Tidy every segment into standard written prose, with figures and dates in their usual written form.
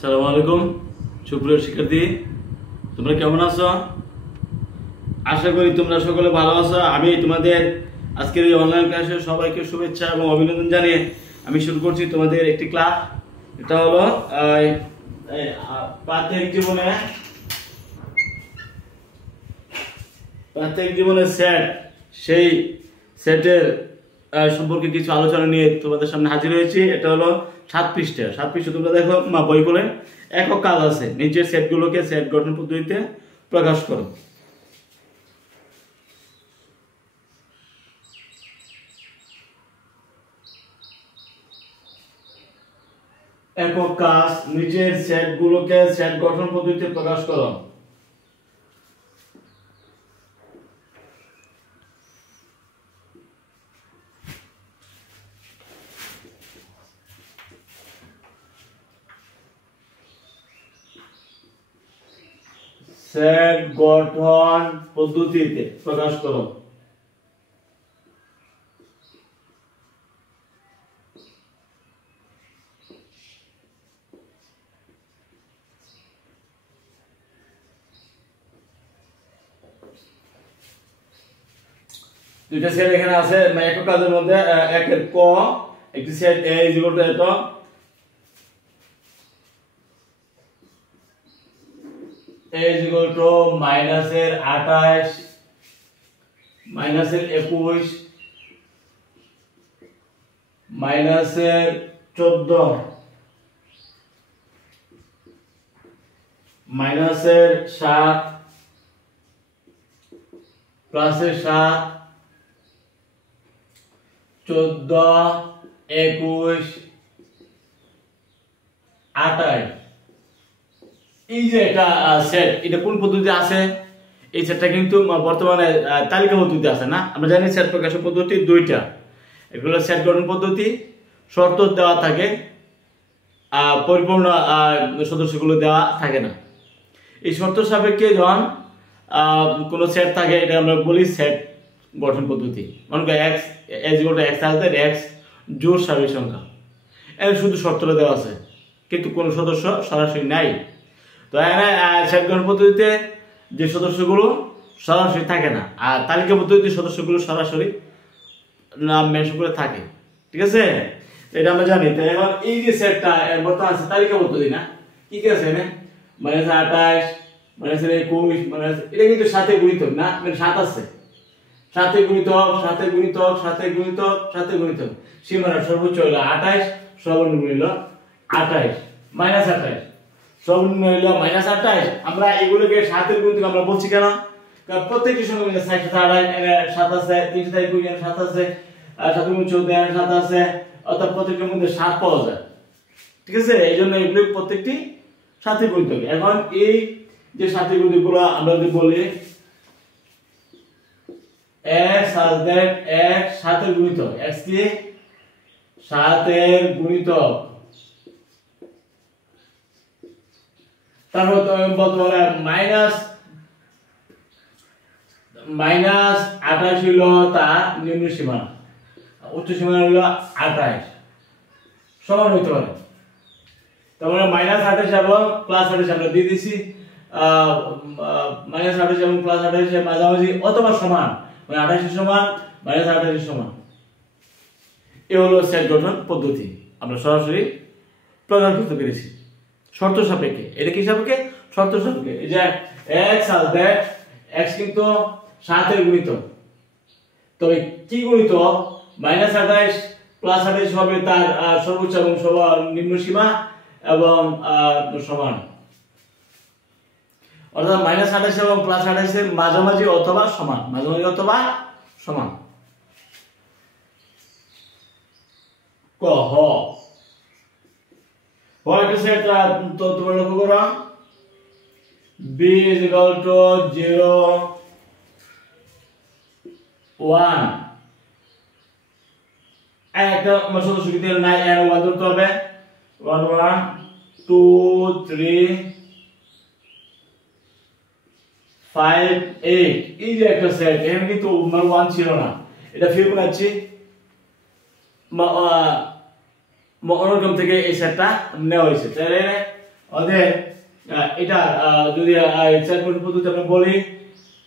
আসসালামু আলাইকুম সুপ্রিয় শিক্ষার্থী, তোমরা কেমন আছো? আশা করি তোমরা সকলে ভালো আছো। আমি তোমাদের আজকের এই অনলাইন ক্লাসে সবাইকে শুভেচ্ছা এবং অভিনন্দন জানিয়ে আমি শুরু করছি তোমাদের একটি ক্লাস। এটা হলো প্রাত্যহিক জীবনে সেট, সেই সেটের সম্পর্কে কিছু আলোচনা নিয়ে তোমাদের সামনে হাজির হয়েছি। এটা হলো 7 পৃষ্ঠা। 7 পৃষ্ঠা তোমরা দেখো বই বলে একক কাজ আছে, নিচের সেটগুলোকে সেট গঠন পদ্ধতিতে প্রকাশ করো। একক কাজ, নিচের সেটগুলোকে সেট গঠন পদ্ধতিতে প্রকাশ করো। সেট গঠন পদ্ধতিতে প্রকাশ করো। দুইটা সেট এখানে আছে, একক কাজের মধ্যে একের ক একটি সেট a = এত, a = মাইনাসের 28 মাইনাসের 21 মাইনাসের 14 মাইনাসের 7 প্লাসের 7 14 21 28। এই যে এটা সেট, এটা কোন পদ্ধতিতে আছে? এই সেটটা কিন্তু বর্তমানে তালিকা পদ্ধতিতে আছে না। আমরা জানি সেট প্রকাশের পদ্ধতি দুইটা, এগুলো সেট গঠন পদ্ধতি, শর্ত দেওয়া থাকে, পরিপূর্ণ সদস্যগুলো দেওয়া থাকে না। এই শর্ত সাপেক্ষে যখন কোনো সেট থাকে, এটা আমরা বলি সেট গঠন পদ্ধতি। মনে করি x আছে, x জোড় স্বাভাবিক সংখ্যা, এর শুধু শর্তটা দেওয়া আছে কিন্তু কোনো সদস্য সরাসরি নাই। তো এখানে সেট গঠন পদ্ধতিতে যে সদস্যগুলো সরাসরি থাকে না, আর তালিকা পদ্ধতিতে সদস্যগুলো সরাসরি নাম মেনশন করে থাকে। ঠিক আছে, এটা আমরা জানি। তো এখন এই যে সেটটা বর্তমানে আছে তালিকা পদ্ধতি না, কি কি আছে এখানে? -28 -21 এটা কিন্তু সাথে গুণিতক না, মানে 7 আছে, সাথে গুণিতক সাথে গুণিতক সাথে গুণিতক সাথে গুণিতক, সীমানা সর্বোচ্চ হলো 28, সর্বনিম্ন হলো 28 -28, সর্বনিম্ন হলো -28। আমরা এগুলোকে সাথের গুণিতক আমরা বলছি কেন? কারণ প্রত্যেকটি সঙ্গে 7 আছে, 3 7 আছে, 7 গুণ 14 7 আছে, অর্থাৎ প্রত্যেকটির মধ্যে 7 পাওয়া যায়। ঠিক আছে, এই জন্য এগুলো প্রত্যেকটি সাথে গুণিতক। এখন এই যে সাথে গুণিতকগুলো আমরা যদি বলি x such that x সাথের গুণিতক, x কি সাথের গুণিতক, তারপর বলতে পারে -28 হলো তার নিম্ন সীমানা, উচ্চ সীমানা হলো 28, সমান হইতে পারে। তারপরে -28 এবং +28 আমরা দিয়ে দিছি, -28 এবং +28 এর মাঝামাঝি অথবা সমান, মানে 28 সমান -28 সমান। এ হলো সেট গঠন পদ্ধতি, আমরা সরাসরি প্রকাশ করতে পেরেছি শর্ত সাপেক্ষে। এটা কি সাপেক্ষে? শর্ত সাপেক্ষে। এই যে x as that, x কিন্তু 7 এর গুণিতক, তবে কি গুণিতক? -28 +28 হবে তার সর্বোচ্চ এবং নিম্ন সীমা এবং সমান, অর্থাৎ -28 এবং +28 এর মাঝামাঝি অথবা সমান, মাঝামাঝি অথবা সমান। ক হ একটা সেট, তো তোমরা লক্ষ্য করো b = 0 1, একটা সদস্য কি দিলে নাই, n 1 ধরতে হবে, 1 1 2 3 5 8। এই যে একটা সেট, এখানে কিন্তু 1 ছিল না, এটা ফিবোনাচি অন্যরকম থেকে এই সেটটা নেওয়া হয়েছে। তাহলে আমাদের এটা যদি সেট গঠন পদ্ধতি আমরা বলি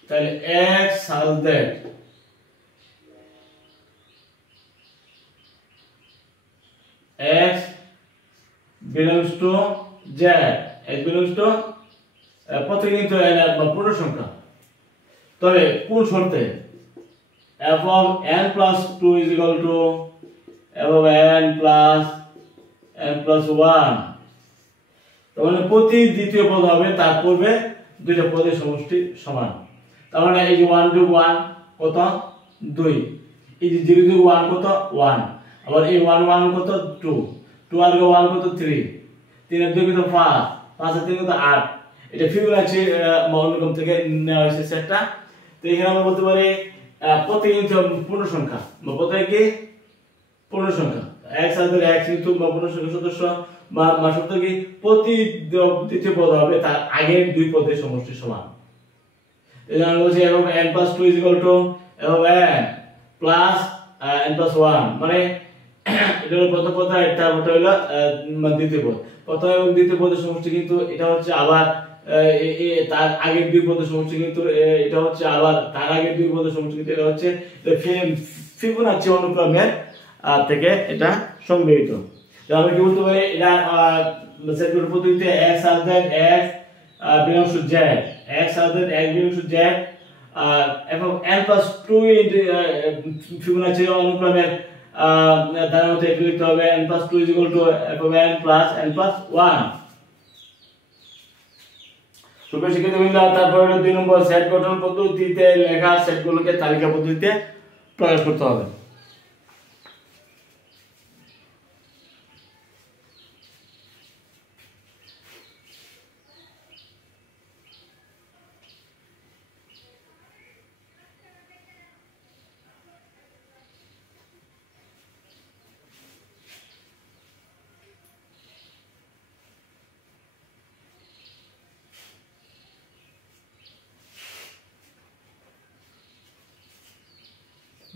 তাহলে x such that x belongs to z, x belongs to প্রত্যেক কিন্তু পূর্ণ সংখ্যা, তবে কোন শর্তে f of n plus 2 is equal to f of n plus 1, তার মানে প্রতি দ্বিতীয় পদ হবে তার পূর্বে দুইটা পদের সমষ্টি সমান। তার মানে এই যে 1 যোগ 1 কত 2, এই যে 0 যোগ 1 কত 1, আবার এই 1 1 কত 2, 2 আর 1 কত 3, 3 আর 2 কত 5, 5 আর 3 কত 8। এটা ফিবোনাচি অনুক্রম থেকে নেওয়া হয়েছে সেটটা। তো এখানে আমরা বলতে পারি প্রত্যেক কিন্তু পূর্ণ সংখ্যা বা প্রত্যেক কি পূর্ণ সংখ্যা, x আর x কিন্তু পূর্ণ সংখ্যা সদস্য বা শর্ত কি প্রতি দ্বিতীয় পদ হবে তার আগের দুই পদের সমষ্টি সমান। এই আমরা বলছি f of n plus 2 is equal to f of n plus n plus 1, মানে এটা হলো প্রথম পদ আর এটা হলো দ্বিতীয় পদ। প্রথম এবং দ্বিতীয় পদের সমষ্টি কিন্তু এটা হচ্ছে আবার তার আগের দুই পদের সমষ্টি কিন্তু এটা হচ্ছে আবার তার আগের দুই পদের সমষ্টি কিন্তু এটা হচ্ছে ফিবোনাচি অনুক্রমের থেকে এটা সংগৃহীত। আমরা কি বলতে পারি এটা সেট গঠন পদ্ধতিতে x such that x belongs to z, x such that x belongs to z, f of n plus 2 into Fibonacci অনুক্রমের দ্বারা মতে এটা লিখতে হবে n plus 2 is equal to f of n plus 1। সুপ্রিয় শিক্ষার্থীবৃন্দ, তারপর হলো 2 নম্বর সেট গঠন পদ্ধতিতে লেখা সেটগুলোকে তালিকা পদ্ধতিতে প্রকাশ করতে হবে।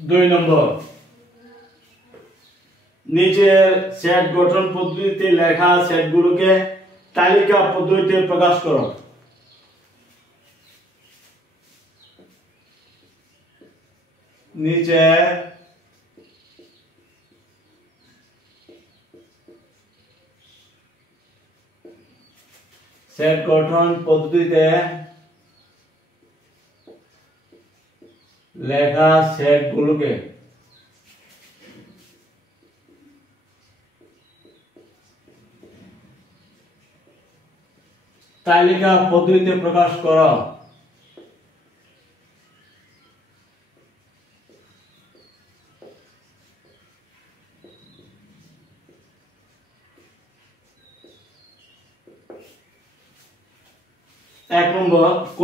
দুই নম্বর, নিচের সেট গঠন পদ্ধতিতে লেখা সেটগুলোকে তালিকা পদ্ধতিতে প্রকাশ করো। নিচে সেট গঠন পদ্ধতিতে লেখা সেটগুলোকে তালিকা পদ্ধতিতে প্রকাশ করো। এক নম্বর ক,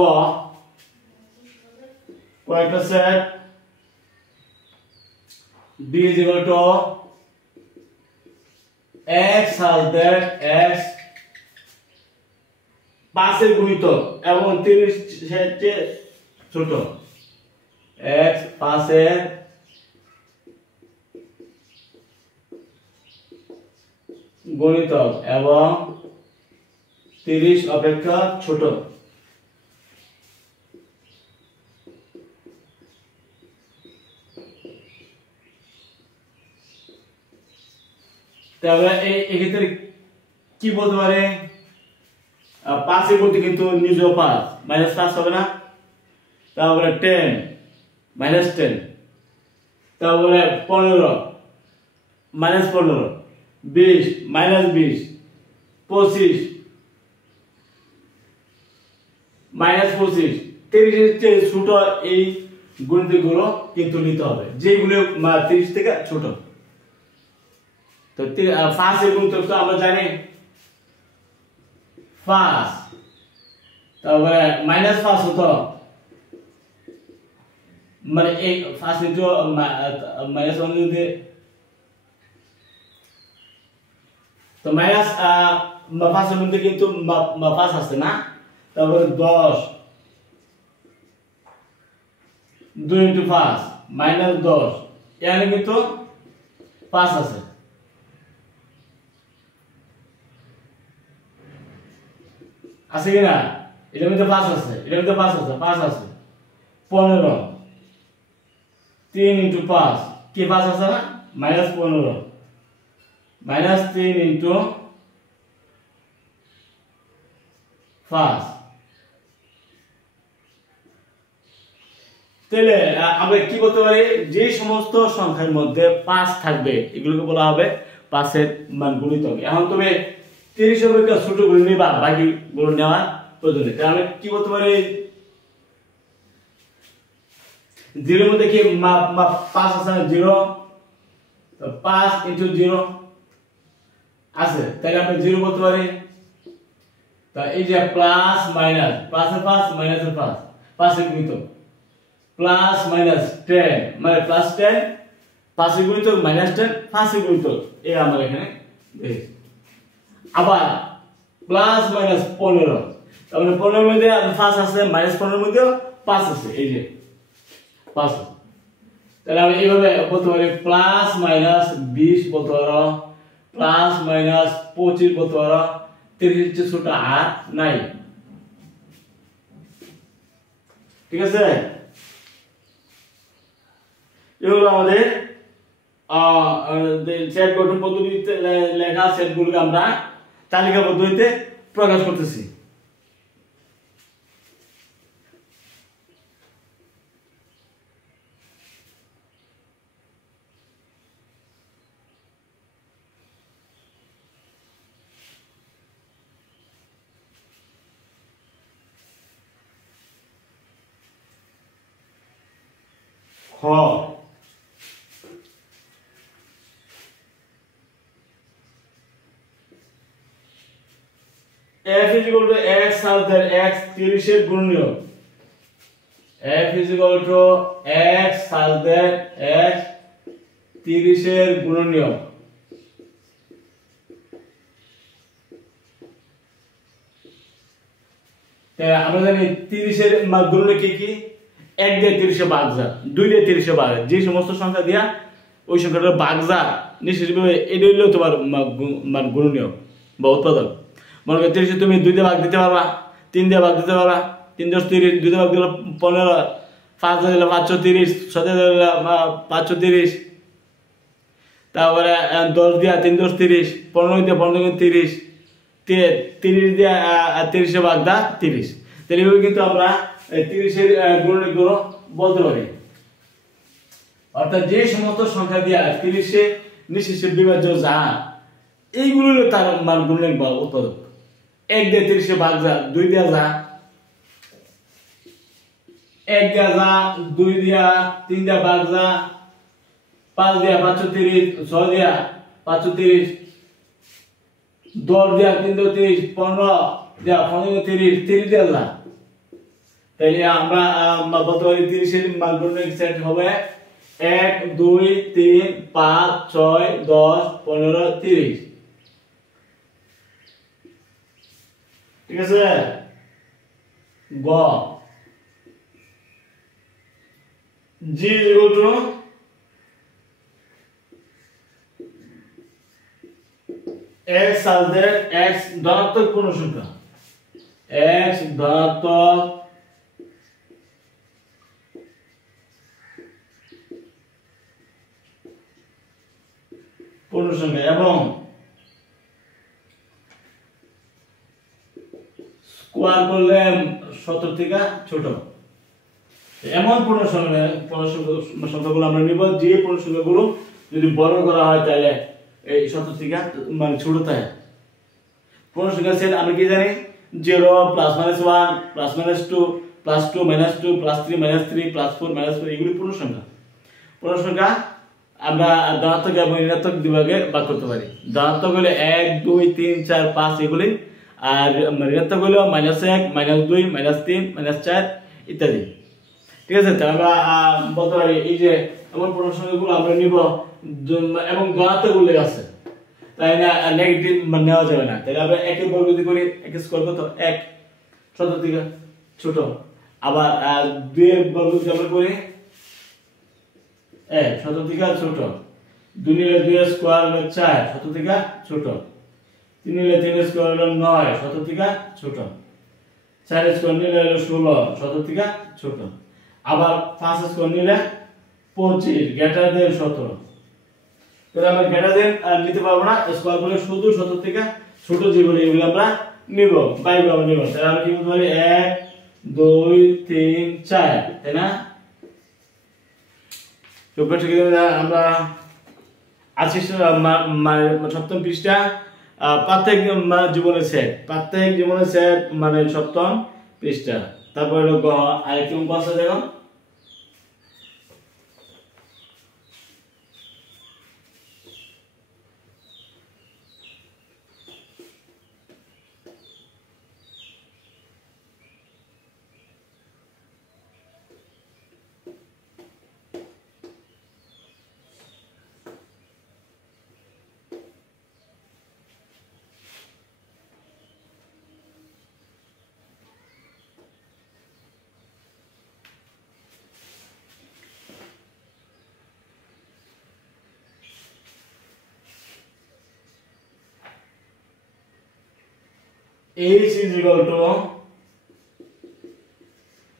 কয়েকটা set b is equal to x such that x 5 এর গুণিতক এবং 30 এর চেয়ে ছোট, x 5 এর গুণিতক এবং 30 অপেক্ষা ছোট। তাহলে এই ক্ষেত্রে কি বলতে পারে, 5 এর মধ্যে কিন্তু নিজেও 5 -5 হবে না, তারপরে 10 -10, তারপরে 15 -15, 20 -20, 25 -25, 30 এর চেয়ে ছোট এই গুণিতকগুলো কিন্তু নিতে হবে, যেগুলো 30 থেকে ছোট। তো 5 এর গুণিতক তো আমরা জানি 5, তারপরে -5 হতো, মানে এই 5 into -1 যদি তো -5 এর মধ্যে কিন্তু 5 আছে না, তারপরে 10, 2 into 5 -10, এখানে কিন্তু 5 আছে। আছে কিনা এটার মধ্যে 5 আছে, এটার মধ্যে 5 আছে, 5 আছে 15 3 × 5 কি 5 আছে না -15 -3 × 5 তাহলে আমরা কি বলতে পারি যে সমস্ত সংখ্যার মধ্যে 5 থাকবে এগুলোকে বলা হবে 5 এর মান গুণিতক। এখন তুমি 30 এর মধ্যে ছোট গুলো নিবা বাকি গুলো নেওয়া প্রয়োজন নেই। তাহলে কি বলতে পারি 0 এর মধ্যে কি 5 আছে না 0 তো 5 × 0 আছে তাহলে আমরা 0 বলতে পারি। তা এই যে প্লাস মাইনাস প্লাসের 5 মাইনাসের 5 5 এর গুণিতক প্লাস মাইনাস 10 মানে প্লাস 10 5 এর গুণিতক মাইনাস 10 5 এর গুণিতক এই আমরা এখানে দেখি। আবার প্লাস মাইনাস 15 তার মানে 15 এর মধ্যে 5 আছে মাইনাস 15 এর মধ্যে 5 আছে এই যে 5 আছে। তাহলে আমরা এইভাবে বলতে পারি প্লাস মাইনাস 20 বলতে পারো প্লাস মাইনাস 25 বলতে পারো 30 এর ছোট আর নাই। ঠিক আছে এগুলো আমাদের সেট গঠন পদ্ধতিতে লেখা সেটগুলোকে আমরা তালিকা পদ্ধতিতে প্রকাশ করতেছি। খ f = x সালদের x 30 এর গুণনীয়ক f = x সালদের x 30 এর গুণনীয়ক। তাই আমরা জানি 30 এর গুণনীয়ক কি কি 1 দিয়ে 30 এ ভাগ যা 2 দিয়ে 30 এ ভাগ যে সমস্ত সংখ্যা দিয়া ওই সংখ্যাটার ভাগ যা নিশ্চিতভাবে এটা হলো তোমার মান গুণনীয়ক বা উৎপাদক। মনে করো 30 তুমি 2 দিয়ে ভাগ দিতে পারবা 3 দিয়ে ভাগ দিতে পারবা 3 × 30 2 দিয়ে ভাগ দিলে 15 5 দিয়ে দিলে 530 6 দিয়ে দিলে 530 তারপরে 10 দিয়ে 3 × 30 15 দিয়ে 15 × 30 30 দিয়ে 30 এ ভাগ দা 30। তাহলে এইভাবে কিন্তু আমরা 30 এর গুণনীয়কগুলো বলতে পারি। অর্থাৎ যে সমস্ত সংখ্যা দিয়া 30 এ নিঃশেষে বিভাজ্য যা এইগুলো হলো তার মান গুণনীয়ক বা উৎপাদক। 1 দিয়ে 30 এ ভাগ যা 2 দিয়া যা 1 দিয়া যা 2 দিয়া 3 দিয়া ভাগ যা 5 দিয়া 530 6 দিয়া 530 10 দিয়া 3 দিয়ে 30 15 দিয়া 15 30 30 দিয়া যা। তাহলে আমরা বলতে পারি 30 এর মান গুণনীয়ক সেট হবে 1 2 3 5 6 10 15 30। ঠিক আছে গ g = x সালদের x ধনাত্মক পূর্ণ সংখ্যা x ধনাত্মক পূর্ণ সংখ্যা এবং স্কয়ার করলে 70 থেকে ছোট এমন পূর্ণ সংখ্যাগুলো আমরা নিব যে পূর্ণ সংখ্যাগুলো যদি বড় করা হয় তাহলে এই 70 থেকে মানে ছোট থাকে। পূর্ণ সংখ্যা সেট আমরা কি জানি 0 +- 1 +-2 +2 -2 +3 -3 +4 -4 এগুলি পূর্ণ সংখ্যা। পূর্ণ সংখ্যা আমরা ধনাত্মক এবং ঋণাত্মক বিভাগে ভাগ করতে পারি। ধনাত্মক হলে 1 2 3 4 5 এগুলি আর ঋণাত্মক হলো -1 -2 -3 -4 ইত্যাদি। ঠিক আছে তাহলে আমরা বলতে পারি এই যে এমন পূর্ণ সংখ্যাগুলো আমরা নিব এবং ধনাত্মক উল্লেখ আছে তাই না নেগেটিভ নেওয়া যাবে না। তাহলে আমরা 1 এর বর্গ যদি করি 1 স্কয়ার কত 1 70 থেকে ছোট। আবার 2 এর বর্গ যদি আমরা করি 1 70 থেকে ছোট 2 নিলে 2 এর স্কয়ার হলো 4 70 থেকে ছোট 3 নিলে 3 এর স্কয়ার হলো 9 70 থেকে ছোট। 4 স্কয়ার নিলে হলো 16 17 থেকে ছোট আবার 5 স্কয়ার নিলে 25 গ্রেটার দেন 17 তাহলে আমরা গ্রেটার দেন নিতে পারবো না স্কয়ার বলে শুধু 17 থেকে ছোট যেগুলো এগুলো আমরা নিব বাইরে আমরা নিব তাহলে আমরা কি বলতে পারি 1 2 3 4 তাই না সুপ্রতিক আমরা আজকে সপ্তম পৃষ্ঠা প্রত্যেক জীবনের সেট মানে সপ্তম পৃষ্ঠা তারপর হলো গ আরেকটি অঙ্ক আছে দেখো H is equal to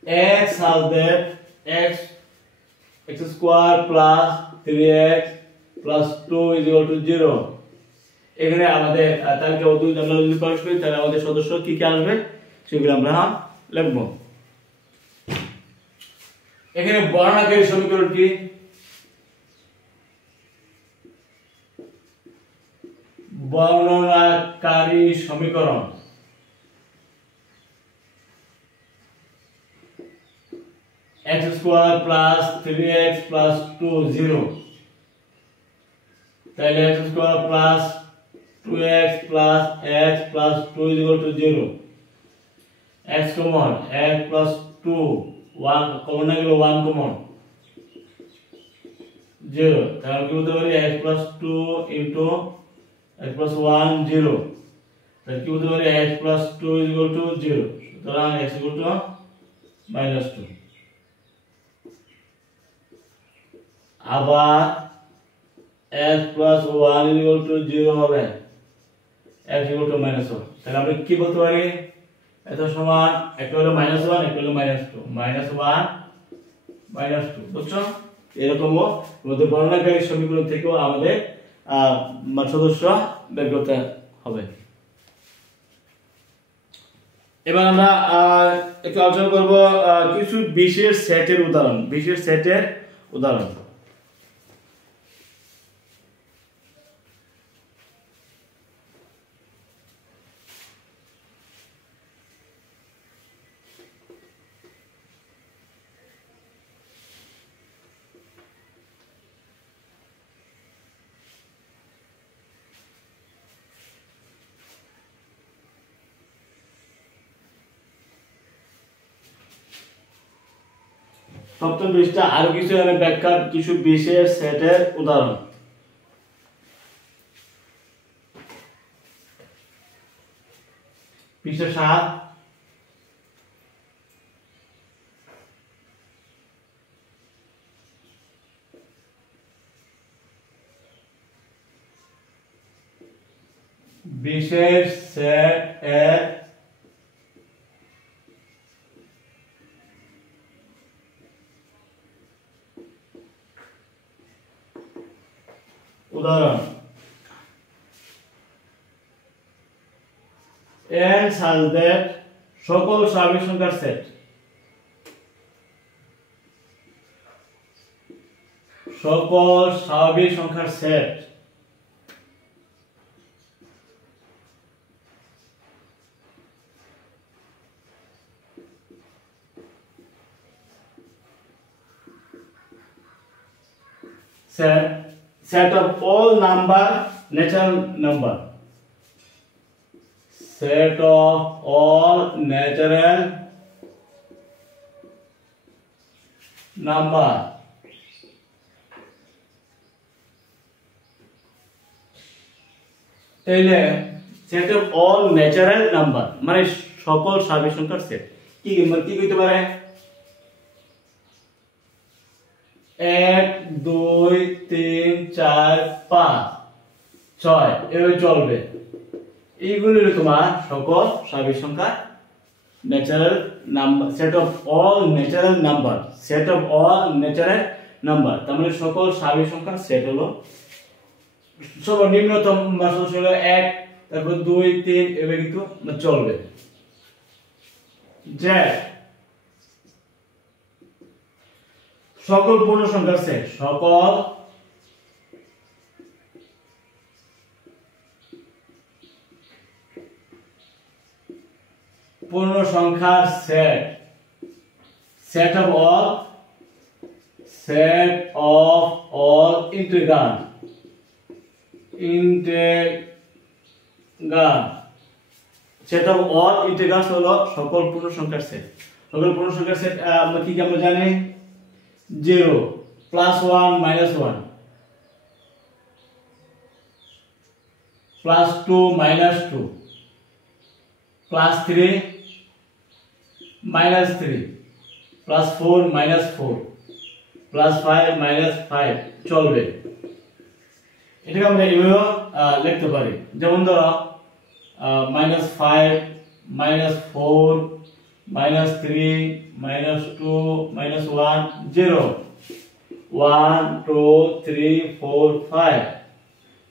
x has that x square plus 3x plus 2 is equal to 0 এখানে আমাদের তালিকা অতুল আমরা যদি প্রকাশ করি তাহলে আমাদের সদস্য কি কি আসবে সেগুলো আমরা লিখব এখানে বর্ণাকারী সমীকরণ কি বর্ণনাকারী সমীকরণ x square plus 3x plus 2 0 তাহলে x square plus 2x plus x plus 2 is equal to 0 x common x plus 2 1 common না গেলে 1 common 0 তাহলে কি বলতে পারি x plus 2 into x plus 1 0 তাহলে কি বলতে পারি x plus 2 is equal to 0 সুতরাং x is equal to -2 আবার x plus 1 is equal to 0 হবে x is equal to -1 তাহলে আমরা কি বলতে পারি এটা সমান একটা হলো -1 একটা হলো -2 -1 -2 বুঝছো এরকম মধ্যে বর্ণনাকারী সমীকরণ থেকেও আমাদের সদস্য বের করতে হবে এবার আমরা একটু আলোচনা করব কিছু বিশেষ সেটের উদাহরণ সপ্তম পৃষ্ঠা আরো কিছু ব্যাখ্যা কিছু বিশেষ সেটের উদাহরণ পৃষ্ঠা 7 বিশেষ সেট এর উদাহরণ n such that সকল স্বাভাবিক সংখ্যার set set of all natural number set of all natural number তাহলে set of all natural number মানে সকল স্বাভাবিক সংখ্যার সেট কি কি কইতে পারে 1 2 3 4 5 6 এভাবে চলবে এইগুলো তোমার সকল স্বাভাবিক সংখ্যার natural number, set of all natural number, set of all natural number, তার মানে সকল স্বাভাবিক সংখ্যার সেট হলো সর্বনিম্নতম সংখ্যা হলো 1, তারপর 2 3 এভাবে কিন্তু চলবে। যে সকল পূর্ণ সংখ্যার সেট, সকল পূর্ণ সংখ্যার set, set of all integer, set of all integers হলো সকল পূর্ণ সংখ্যার সেট। সকল পূর্ণ সংখ্যার সেট আমরা কি আমরা জানি 0 +1 -1 +2 -2 +3 -3 +4 -4 +5 -5 চলবে। এটাকে আমরা এভাবে লিখতে পারি, যেমন ধরো -5 -4 -3 -2 -1 0 1 2 3 4 5।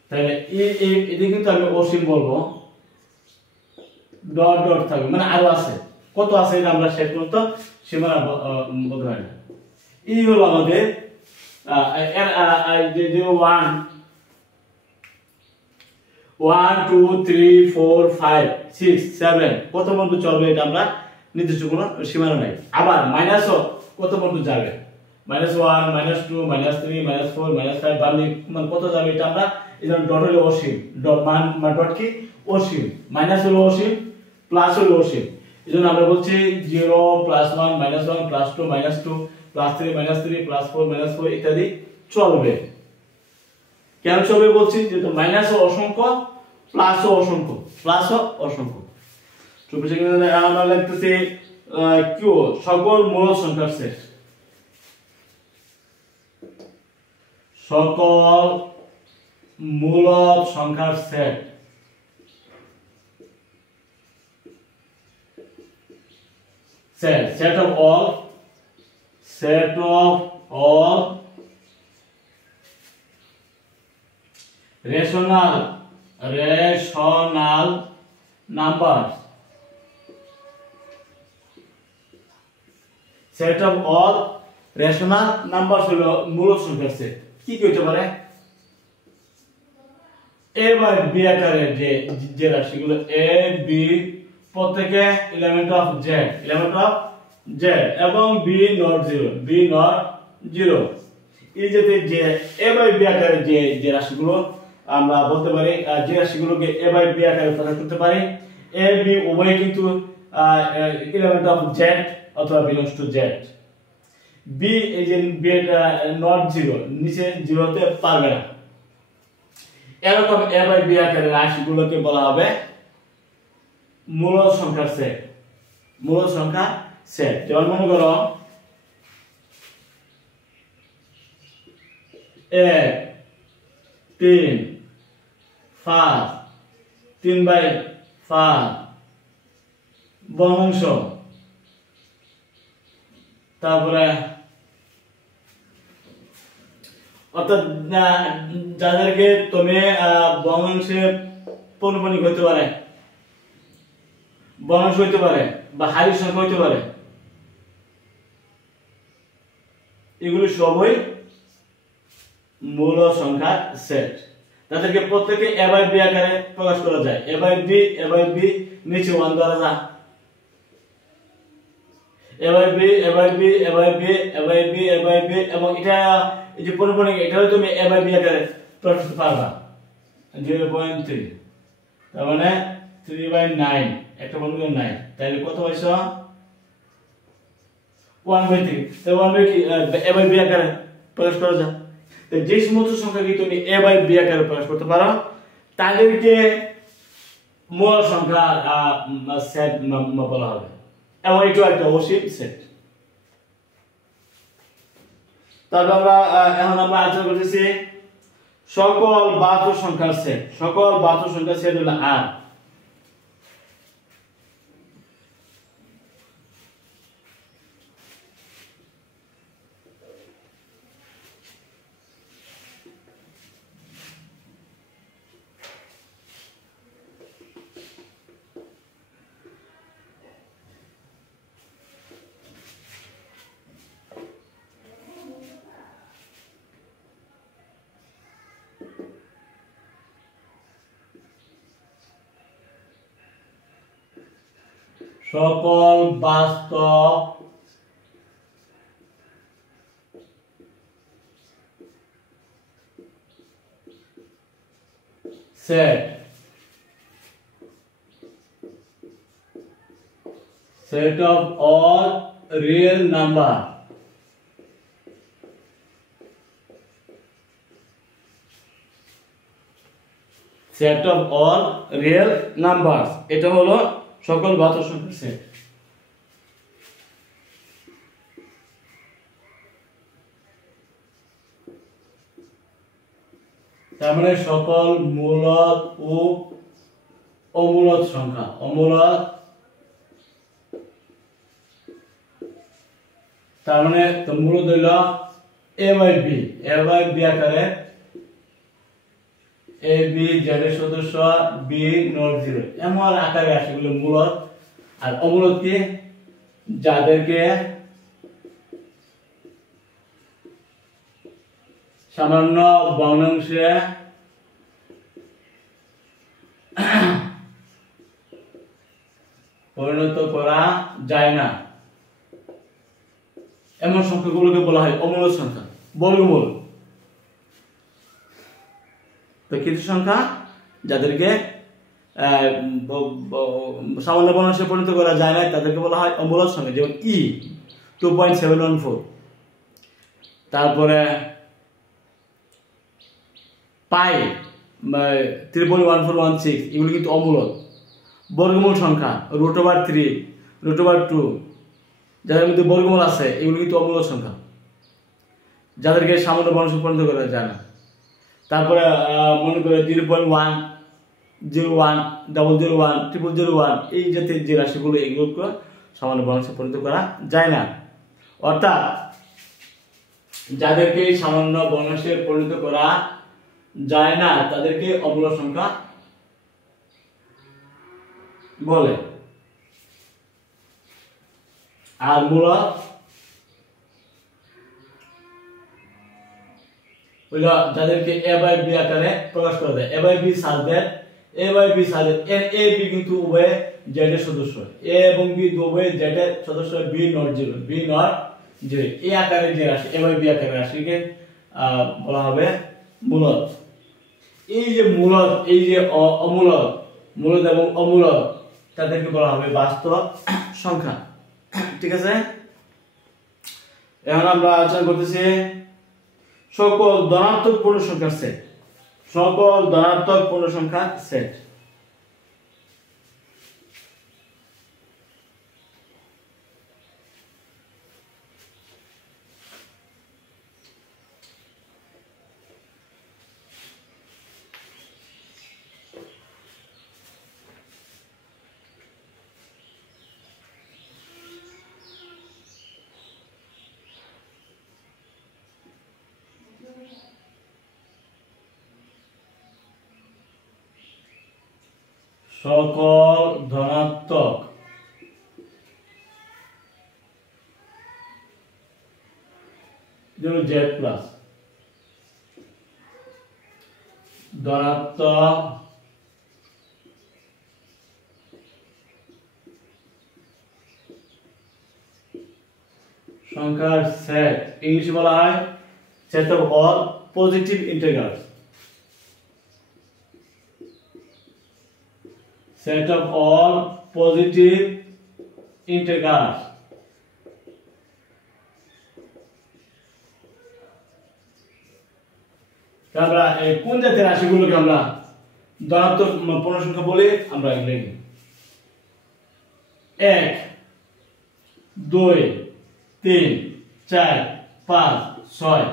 তাহলে এটা কিন্তু আমি অসীম বলবো, ডট ডট থাকবে, মানে আরো আছে, কত আছে এটা আমরা শেষ পর্যন্ত সীমানা বলতে পারি না। এই হলো আমাদের যে 1 2 3 4 5 6 7 কত পর্যন্ত চলবে এটা আমরা নির্দিষ্ট কোনো সীমানা নাই। আবার মাইনাসও কত পর্যন্ত যাবে, -1 -2 -3 -4 -5 বাড়লে মানে কত যাবে এটা আমরা এই জন্য ডট হলো অসীম, ডট মানে ডট কি অসীম, মাইনাস হলো অসীম, প্লাস হলো অসীম। এজন্য আমরা বলছি 0 +1 -1 +2 -2 +3 -3 +4 -4 ইত্যাদি চলবে। কেন চলবে বলছি, যেহেতু মাইনাসও অসংখ্য, প্লাসও অসংখ্য, প্লাসও অসংখ্য। আমরা লিখতেছি কিউ সকল মূল সংখ্যার সেট, সকল মূল সংখ্যার set, set of all rational numbers, set of all rational numbers হলো মূল সংখ্যার সেট। কি হতে পারে, a by b আকারে যে রাশিগুলো a b প্রত্যেকে element of z এবং b not 0 এই যে a by b আকারে যে রাশিগুলো আমরা বলতে পারি, যে রাশিগুলোকে a by b আকারে প্রকাশ করতে পারি, a b উভয় কিন্তু element of z অথবা belongs to z। b এই যে b not 0 নিচে 0 তে পারবে না, এরকম a by b আকারে রাশিগুলোকে বলা হবে মূল সংখ্যার সেট, মূল সংখ্যা সেট। যেমন মনে করো 1 3 5 3/5 বংশ, তারপরে অর্থাৎ যাদেরকে তুমি বংশে পৌনঃপুনিক হইতে পারে, বংশ হইতে পারে বা হাই সংখ্যা হইতে পারে, এগুলি সবই মূল সংখ্যার সেট। তাদেরকে প্রত্যেকে a by b আকারে প্রকাশ করা যায়, a by b নিচে 1 দ্বারা যা, a by b এবং এটা এই যে পরিপূর্ণ এটাও তুমি a by b আকারে প্রকাশ করতে পারবা 0.3, তার মানে 3/9 একটা বন্ধ 9, তাহলে কত পাইছো 1/3। তাহলে 1/3 কি a by b আকারে প্রকাশ করা যায়। তো যে সমস্ত সংখ্যাকে তুমি a by b আকারে প্রকাশ করতে পারো তাদেরকে মূল সংখ্যা সেট বলা হবে, এবং এটা একটা অসীম সেট। তারপর এখন আমরা আলোচনা করতেছি সকল বাস্তব সংখ্যার সেট। সকল বাস্তব সংখ্যার সেট হলো R। সকল বাস্তব set of all real number set of all real numbers এটা হলো সকল বাস্তব সংখ্যার সেট। তার মানে সকল মূলদ ও অমূলদ সংখ্যা, অমূলদ তার মানে তো মূলদ হইল a বাই b আকারে a b z এর সদস্য b নট 0 এমন আকারে আসে এগুলো মূলদ। আর অমূলদ কি? যাদেরকে সামান্য ভগ্নাংশে পরিণত করা যায় না এমন সংখ্যাগুলোকে বলা হয় অমূলদ সংখ্যা, বর্গমূল। তো কিছু সংখ্যা যাদেরকে সামান্য ভগ্নাংশে পরিণত করা যায় না তাদেরকে বলা হয় অমূলদ সংখ্যা, যেমন ই 2.714, তারপরে পাই 3.1416 এগুলো কিন্তু অমূলদ। বর্গমূল সংখ্যা √3, √2 যাদের মধ্যে বর্গমূল আছে এগুলো কিন্তু অমূলদ সংখ্যা, যাদেরকে সামান্য ভগ্নাংশে পরিণত করা যায় না। তারপরে মনে করে 0.101, 001, 001 এই জাতীয় যে রাশিগুলো এগুলোকে সামান্য ভগ্নাংশে পরিণত করা যায় না। অর্থাৎ যাদেরকে সামান্য ভগ্নাংশে পরিণত করা যায় না তাদেরকে অমূলদ সংখ্যা বলে। আর মূলদ হইলো যাদেরকে a বাই b আকারে প্রকাশ করা যায়। a বাই b সাজদের a b কিন্তু উভয়ে z এর সদস্য, a এবং b উভয়ে z এর সদস্য, b নট 0 এই আকারে যে রাশি a বাই b আকারে রাশিকে বলা হবে মূলদ। এই যে মূলদ, এই যে অমূলদ, মূলদ এবং অমূলদ তাদেরকে বলা হবে বাস্তব সংখ্যা। ঠিক আছে, এখন আমরা আলোচনা করতেছি সকল ধনাত্মক পূর্ণ সংখ্যার সেট। সকল ধনাত্মক পূর্ণ সংখ্যার সেট। সকল ধনাত্মক যেমন z প্লাস ধনাত্মক সংখ্যার সেট ইংলিশে বলা হয় set of all positive integers. Set of all positive integers আমরা কোন জাতীয় রাশিগুলোকে আমরা ধনাত্মক পূর্ণ সংখ্যা বলি? আমরা লিখি 1 2 3 4 5 6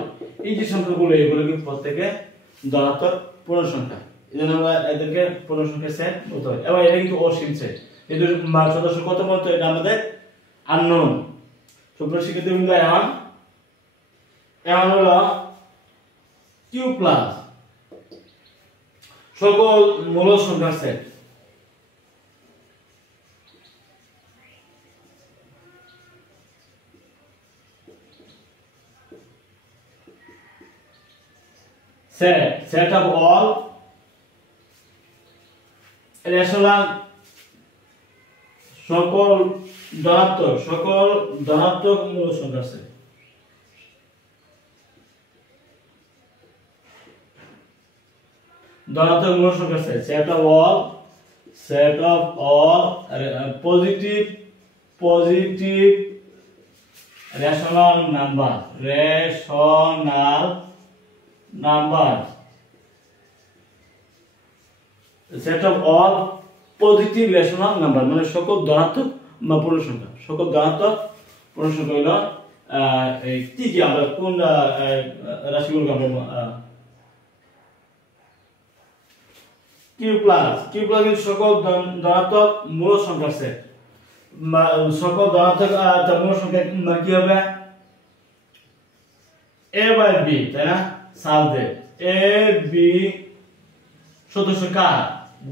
এই যে সংখ্যাগুলো এগুলো কিন্তু প্রত্যেকে ধনাত্মক পূর্ণ সংখ্যা। এজন্য আমরা এদেরকে পূর্ণ সংখ্যার সেট বলতে হয়। এবং এটা কিন্তু অসীম সেট, এদের সদস্য কত পর্যন্ত এটা আমাদের আননোন। সুপ্রিয় শিক্ষার্থীবৃন্দ, এখন হলো q প্লাস সকল মূল সংখ্যার set. Set of all rational সকল ধনাত্মক মূল সংখ্যার সেট। ধনাত্মক মূল সংখ্যার set, set of all positive rational numbers, set of all positive rational number মানে সকল ধনাত্মক পূর্ণ সংখ্যা, সকল ধনাত্মক পূর্ণ সংখ্যা হলো এই কি কি আমরা কোন রাশিগুলো আমরা কিউ প্লাস কিন্তু সকল ধনাত্মক মূল সংখ্যার সেট। সকল ধনাত্মক মূল সংখ্যা মানে কি হবে a বাই b, তাই না? সাল দে a b সদস্য কার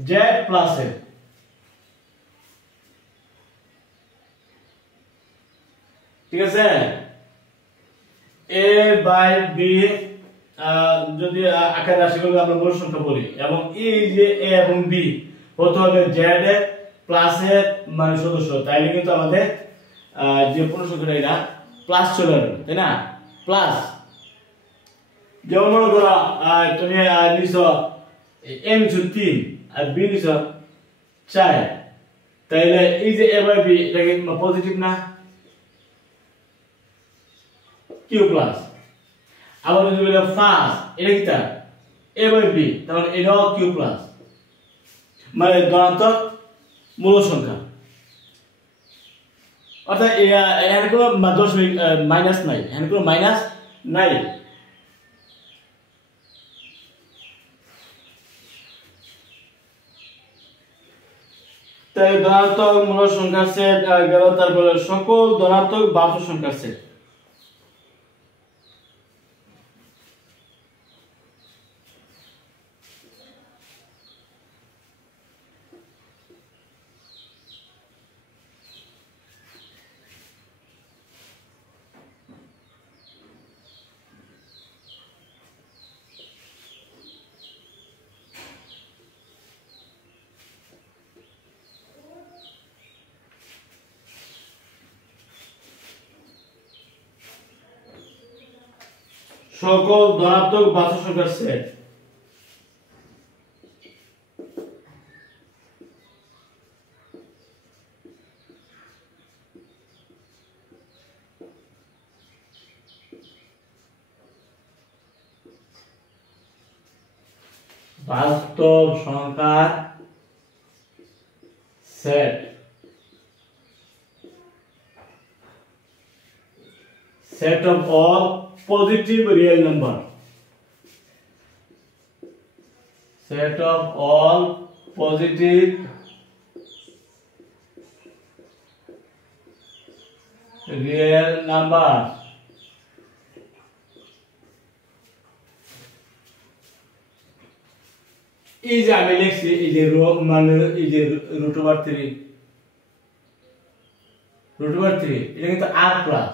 z প্লাস এ, ঠিক আছে? a বাই b যদি আকার রাশিগুলো আমরা মূল সংখ্যা বলি এবং এই যে a এবং b হতে হবে z এর প্লাস এর মানে সদস্য, তাইলে কিন্তু আমাদের যে পূর্ণ সংখ্যাটা এটা প্লাস চলে আসবে, তাই না? প্লাস যেমন মনে করো তুমি নিছো a নিছো 3 আর b নিছো 4, তাইলে এই যে a বাই b এটা কি পজিটিভ না? Q plus. আবার যদি বলি ফার্স্ট এটা কি তার a বাই b, তাহলে এটাও কিউ প্লাস, মানে ধনাত্মক মূল সংখ্যা। অর্থাৎ এখানে কোনো দশমিক মাইনাস নাই, এখানে কোনো মাইনাস নাই। তাই ধনাত্মক মূল সংখ্যার সেট গেল, তারপরে সকল ধনাত্মক বাস্তব সংখ্যার সেট। সকল ধনাত্মক বাস্তব সংখ্যার সেট। বাস্তব সংখ্যার set, set of all positive real number, set of all positive real number, এই যে আমি লিখছি এই যে মানে এই যে √3 এটা কিন্তু r প্লাস,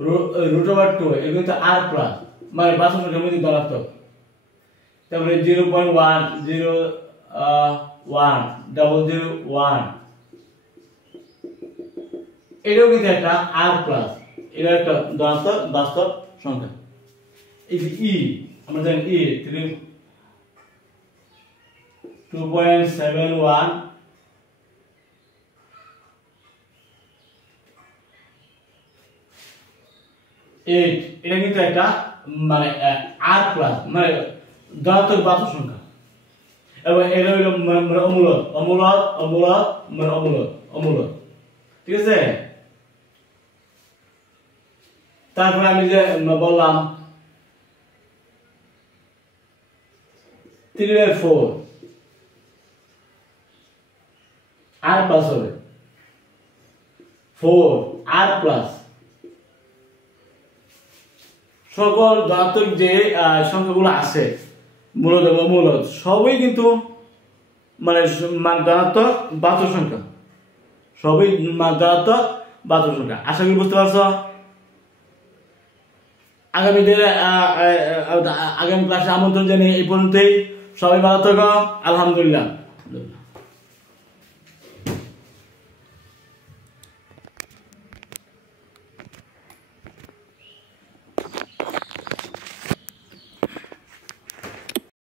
√2 এটা কিন্তু r প্লাস, মানে বাস্তব সংখ্যার মধ্যে ধনাত্মক। তারপরে 0.101 এটাও কিন্তু একটা r প্লাস, এটা একটা ধনাত্মক বাস্তব সংখ্যা। এই যে e আমরা জানি e 2.71 8, এটা কিন্তু একটা মানে r প্লাস, মানে ধনাত্মক বাস্তব সংখ্যা। এবং এটা হলো মানে অমূলদ, ঠিক আছে? তারপরে আমি যে বললাম 3/4 r প্লাস হবে 4 r প্লাস। সকল ধনাত্মক যে সংখ্যাগুলো আছে মূলদ এবং অমূলদ সবই কিন্তু মানে ধনাত্মক বাস্তব সংখ্যা, সবই ধনাত্মক বাস্তব সংখ্যা। আশা করি বুঝতে পারছো। আগামী ক্লাসে আমন্ত্রণ জানিয়ে এই পর্যন্তই। সবাই ভালো থাকো। আলহামদুলিল্লাহ।